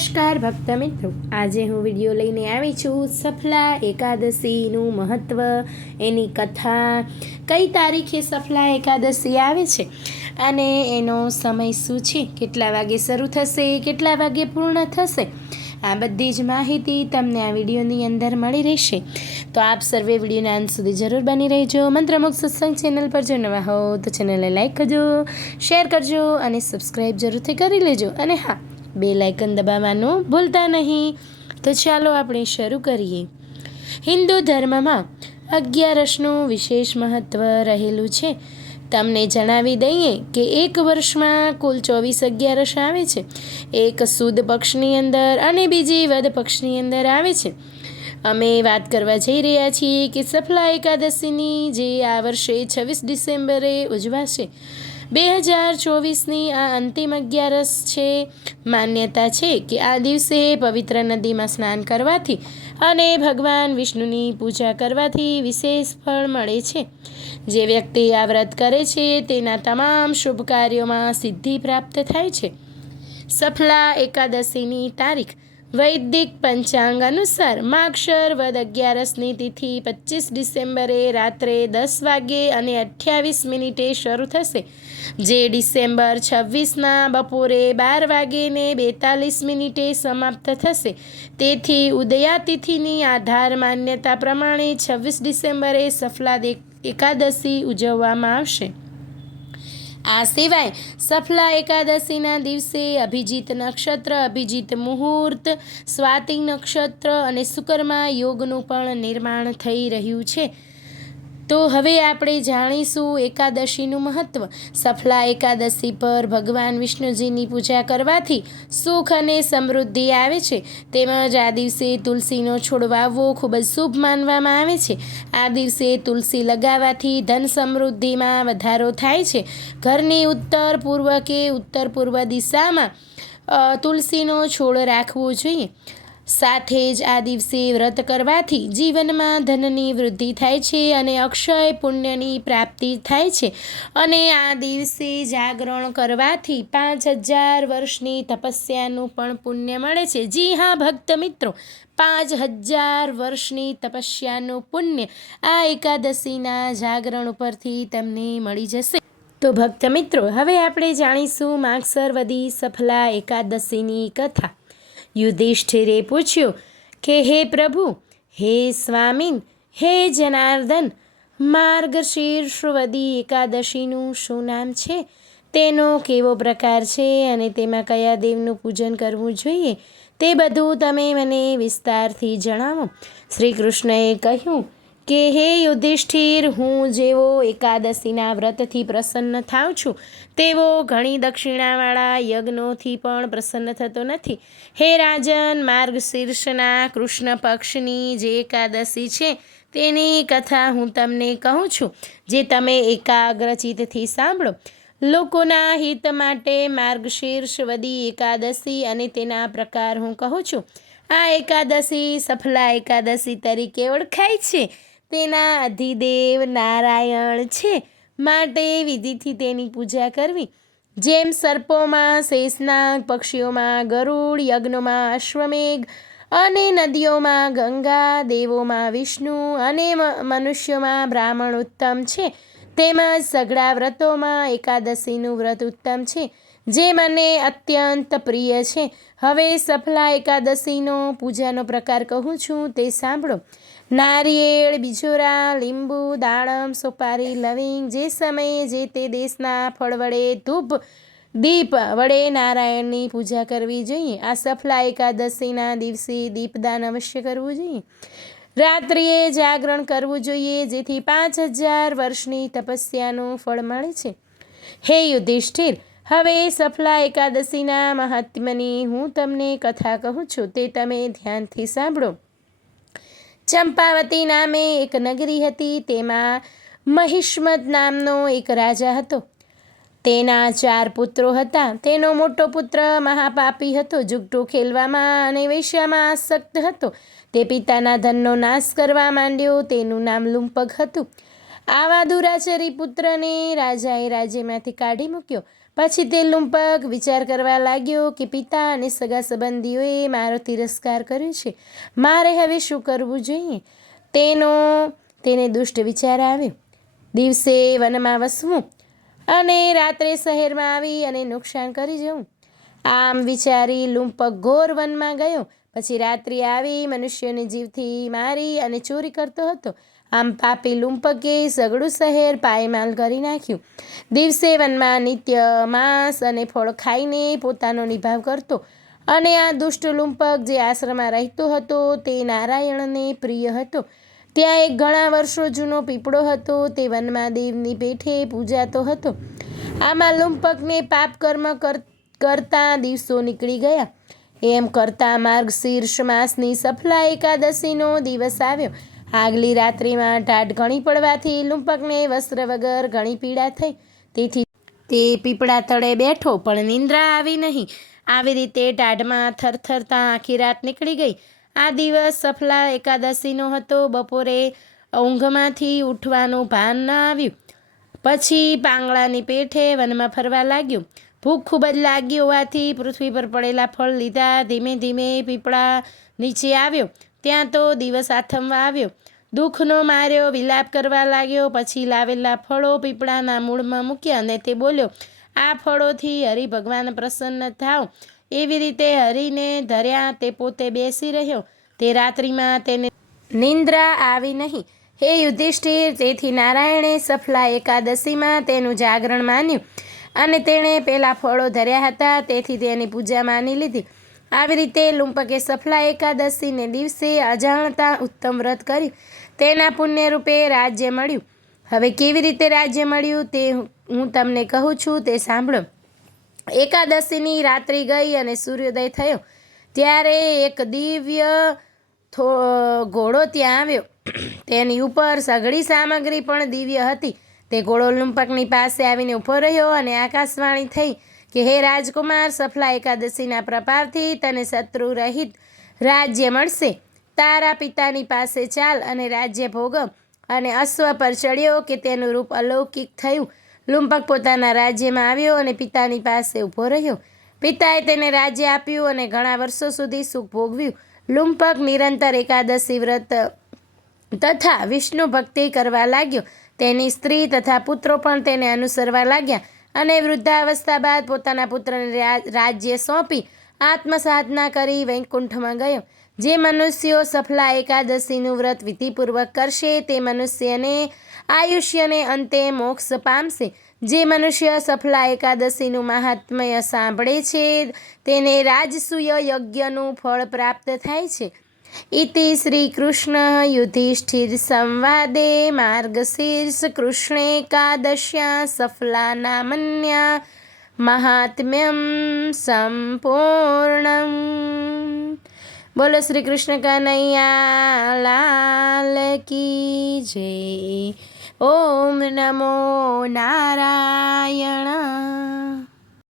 નમસ્કાર ભક્ત મિત્રો, આજે હું વિડીયો લઈને આવી છું સફલા એકાદશીનું મહત્ત્વ, એની કથા, કઈ તારીખે સફલા એકાદશી આવે છે અને એનો સમય શું છે, કેટલા વાગે શરૂ થશે, કેટલા વાગે પૂર્ણ થશે, આ બધી જ માહિતી તમને આ વિડીયોની અંદર મળી રહેશે. તો આપ સર્વે વિડીયોના અંત સુધી જરૂર બની રહેજો. મંત્રમુગ્ધ સત્સંગ ચેનલ પર જો નવા હો તો ચેનલને લાઈક કરજો, શેર કરજો અને સબસ્ક્રાઈબ જરૂરથી કરી લેજો. અને હા, બેલ આઇકન દબાવવાનું ભૂલતા નહીં. તો ચાલો આપણે શરૂ કરીએ. હિન્દુ ધર્મમાં અગિયારસનું વિશેષ મહત્ત્વ રહેલું છે. તમને જણાવી દઈએ કે એક વર્ષમાં કુલ 24 અગિયારસ આવે છે. એક સુદ પક્ષની અંદર અને બીજી વદ પક્ષની અંદર આવે છે. અમે વાત કરવા જઈ રહ્યા છીએ કે સફલા એકાદશીની જે આ વર્ષે 26 ડિસેમ્બરે ઉજવાશે. 2024ની આ અંતિમ અગિયારસ છે. માન્યતા છે કે આ દિવસે પવિત્ર નદીમાં સ્નાન કરવાથી અને ભગવાન વિષ્ણુની પૂજા કરવાથી વિશેષ ફળ મળે છે. જે વ્યક્તિ આ વ્રત કરે છે તેના તમામ શુભ કાર્યોમાં સિદ્ધિ પ્રાપ્ત થાય છે. સફલા એકાદશીની તારીખ વૈદિક પંચાંગ અનુસાર માગશર વદ અગિયારસની તિથિ 25 ડિસેમ્બરે રાત્રે 10 વાગે અને 28 મિનિટે શરૂ થશે, જે ડિસેમ્બર 26ના બપોરે 12 વાગે ને 42 મિનિટે સમાપ્ત થશે. તેથી ઉદયાતિથિની આધાર માન્યતા પ્રમાણે 26 ડિસેમ્બરે સફલા એકાદશી ઉજવવામાં આવશે. આ સિવાય સફલા એકાદશીના દિવસે અભિજીત નક્ષત્ર, અભિજીત મુહૂર્ત, સ્વાતિ નક્ષત્ર અને શુકરમા યોગનું પણ નિર્માણ થઈ રહ્યું છે. તો હવે આપણે જાણીશું એકાદશીનું મહત્ત્વ. સફલા એકાદશી પર ભગવાન વિષ્ણુજીની પૂજા કરવાથી સુખ અને સમૃદ્ધિ આવે છે. તેમજ આ દિવસે તુલસીનો છોડ વાવવો ખૂબ જ શુભ માનવામાં આવે છે. આ દિવસે તુલસી લગાવવાથી ધન સમૃદ્ધિમાં વધારો થાય છે. ઘરની ઉત્તર પૂર્વ કે ઉત્તર પૂર્વ દિશામાં તુલસીનો છોડ રાખવો જોઈએ. સાથે જ આ દિવસે વ્રત કરવાથી જીવનમાં ધનની વૃદ્ધિ થાય છે અને અક્ષય પુણ્યની પ્રાપ્તિ થાય છે. અને આ દિવસે જાગરણ કરવાથી 5000 વર્ષની તપસ્યાનું પણ પુણ્ય મળે છે. જી હા ભક્ત મિત્રો, 5000 વર્ષની તપસ્યાનું પુણ્ય આ એકાદશીના જાગરણ ઉપરથી તમને મળી જશે. તો ભક્ત મિત્રો, હવે આપણે જાણીશું માગશર વદી સફલા એકાદશીની કથા. યુધિષ્ઠિરે પૂછ્યું કે હે પ્રભુ, હે સ્વામીન, હે જનાર્દન, માર્ગશીર્ષ વદી એકાદશીનું શું નામ છે, તેનો કેવો પ્રકાર છે અને તેમાં કયા દેવનું પૂજન કરવું જોઈએ, તે બધું તમે મને વિસ્તારથી જણાવો. શ્રી કૃષ્ણએ કહ્યું કે હે યુધિષ્ઠિર, હું જેવો એકાદશીના વ્રતથી પ્રસન્ન થાઉં છું તેવો ઘણી દક્ષિણાવાળા યજ્ઞોથી પણ પ્રસન્ન થતો નથી. હે રાજન, માર્ગશીર્ષના કૃષ્ણ પક્ષની જે એકાદશી છે તેની કથા હું તમને કહું છું, જે તમે એકાગ્રચિત્તથી સાંભળો. લોકોના હિત માટે માર્ગશીર્ષ વદી એકાદશી અને તેના પ્રકાર હું કહું છું. આ એકાદશી સફલા એકાદશી તરીકે ઓળખાય છે. તેના અધિદેવ નારાયણ છે, માટે વિધિથી તેની પૂજા કરવી. જેમ સર્પોમાં શેષનાગ, પક્ષીઓમાં ગરુડ, યજ્ઞોમાં અશ્વમેઘ અને નદીઓમાં ગંગા, દેવોમાં વિષ્ણુ અને મનુષ્યોમાં બ્રાહ્મણ ઉત્તમ છે, તેમજ સઘળા વ્રતોમાં એકાદશીનું વ્રત ઉત્તમ છે, જે મને અત્યંત પ્રિય છે. હવે સફલા એકાદશીનો પૂજાનો પ્રકાર કહું છું, તે સાંભળો. નારિયેળ, બિજોરા, લીંબુ, દાડમ, સોપારી, લવિંગ, જે સમયે જે તે દેશના ફળ વડે ધૂપ દીપ વડે નારાયણની પૂજા કરવી જોઈએ. આ સફલા એકાદશીના દિવસે દીપદાન અવશ્ય કરવું જોઈએ. રાત્રિએ જાગરણ કરવું જોઈએ, જેથી 5000 વર્ષની તપસ્યાનું ફળ મળે છે. હે યુધિષ્ઠિર, હવે સફલા એકાદશીના મહાત્મ્યની હું તમને કથા કહું છું, તે તમે ધ્યાનથી સાંભળો. ચંપાવતી નામે એક નગરી હતી. તેમાં મહિષ્મદ નામનો એક રાજા હતો. તેના 4 પુત્રો હતા. તેનો મોટો પુત્ર મહાપાપી હતો, જુગટો ખેલવામાં અને વેશ્યામાં આસક્ત હતો. તે પિતાના ધનનો નાશ કરવા માંડ્યો. તેનું નામ લુંપક હતું. આવા દુરાચરી પુત્રને રાજાએ રાજ્યમાંથી કાઢી મૂક્યો. પછી તે લુંપક વિચાર કરવા લાગ્યો કે પિતા અને સગા સંબંધીઓએ મારો તિરસ્કાર કર્યો છે, મારે હવે શું કરવું જોઈએ? તેને દુષ્ટ વિચાર આવ્યો. દિવસે વનમાં વસવું અને રાત્રે શહેરમાં આવી અને નુકસાન કરી જવું. આમ વિચારી લુંપક ઘોર વનમાં ગયો. પછી રાત્રિ આવી મનુષ્યને જીવથી મારી અને ચોરી કરતો હતો. આમ પાપી લુંપકે સઘળું શહેર પાયમાલ કરી નાખ્યું. દિવસે વનમાં નિત્ય માંસ અને ફળ ખાઈને પોતાનો નિભાવ કરતો. અને આ દુષ્ટ લુંપક જે આશ્રમમાં રહેતો હતો તે નારાયણને પ્રિય હતો. ત્યાં એક ઘણા વર્ષો જૂનો પીપળો હતો. તે વનમાં દેવની પેઠે પૂજાતો હતો. આમાં લુંપકને પાપ કર્મ કરતા દિવસો નીકળી ગયા. એમ કરતા માર્ગશીર્ષ માસની સફલા એકાદશીનો દિવસ આવ્યો. આગલી રાત્રિમાં ટાઢ ઘણી પડવાથી લુંપકને વસ્ત્ર વગર ઘણી પીડા થઈ. તેથી તે પીપળા તળે બેઠો, પણ નિંદ્રા આવી નહીં. આવી રીતે ટાઢમાં થરથરતા આખી રાત નીકળી ગઈ. આ દિવસ સફલા એકાદશીનો હતો. બપોરે ઊંઘમાંથી ઉઠવાનું ભાન ન આવ્યું. પછી પાંગળાની પેઠે વનમાં ફરવા લાગ્યો. ભૂખ ખૂબ જ લાગી હોવાથી પૃથ્વી પર પડેલા ફળ લીધા. ધીમે ધીમે પીપળા નીચે આવ્યો. ત્યાં તો દિવસ આથમવા આવ્યો. દુઃખનો માર્યો વિલાપ કરવા લાગ્યો. પછી લાવેલા ફળો પીપળાના મૂળમાં મૂક્યા અને તે બોલ્યો, આ ફળોથી હરિ ભગવાન પ્રસન્ન થાવ. એવી રીતે હરિને ધર્યા તે પોતે બેસી રહ્યો. તે રાત્રિમાં તેને નિંદ્રા આવી નહીં. હે યુધિષ્ઠિર, તેથી નારાયણે સફલા એકાદશીમાં તેનું જાગરણ માન્યું અને તેણે પેલા ફળો ધર્યા હતા, તેથી તેની પૂજા માની લીધી. આવી રીતે લુંપકે સફલા એકાદશીને દિવસે અજાણતા ઉત્તમ વ્રત કર્યું. તેના પુણ્યરૂપે રાજ્ય મળ્યું. હવે કેવી રીતે રાજ્ય મળ્યું તે હું તમને કહું છું, તે સાંભળો. એકાદશીની રાત્રિ ગઈ અને સૂર્યોદય થયો. ત્યારે એક દિવ્ય ઘોડો ત્યાં આવ્યો. તેની ઉપર સઘળી સામગ્રી પણ દિવ્ય હતી. તે ઘોડો લુંપકની પાસે આવીને ઊભો રહ્યો અને આકાશવાણી થઈ કે હે રાજકુમાર, સફલા એકાદશીના પ્રભાવથી તને શત્રુ રહિત રાજ્ય મળશે. તારા પિતાની પાસે ચાલ અને રાજ્ય ભોગવ. અને અશ્વ પર ચડ્યો કે તેનું રૂપ અલૌકિક થયું. લુંપક પોતાના રાજ્યમાં આવ્યો અને પિતાની પાસે ઊભો રહ્યો. પિતાએ તેને રાજ્ય આપ્યું અને ઘણા વર્ષો સુધી સુખ ભોગવ્યું. લુંપક નિરંતર એકાદશી વ્રત તથા વિષ્ણુ ભક્તિ કરવા લાગ્યો. તેની સ્ત્રી તથા પુત્રો પણ તેને અનુસરવા લાગ્યા અને વૃદ્ધાવસ્થા બાદ પોતાના પુત્રને રાજ્ય સોંપી આત્મસાધના કરી વૈકુંઠમાં ગયો. જે મનુષ્યો સફલા એકાદશીનું વ્રત વિધિપૂર્વક કરશે તે મનુષ્યને આયુષ્યને અંતે મોક્ષ પામશે. જે મનુષ્ય સફલા એકાદશીનું મહાત્મ્ય સાંભળે છે તેને રાજસૂય યજ્ઞનું ફળ પ્રાપ્ત થાય છે. ઇતિ શ્રી કૃષ્ણ યુધિષ્ઠિર સંવાદે માર્ગશીર્ષ કૃષ્ણેકાદશ્યા સફલા નામન્યા મહાત્મ્યમ સંપૂર્ણમ. બોલો શ્રી કૃષ્ણ કનૈયા લાલ કી જય. ઓમ નમો નારાયણ.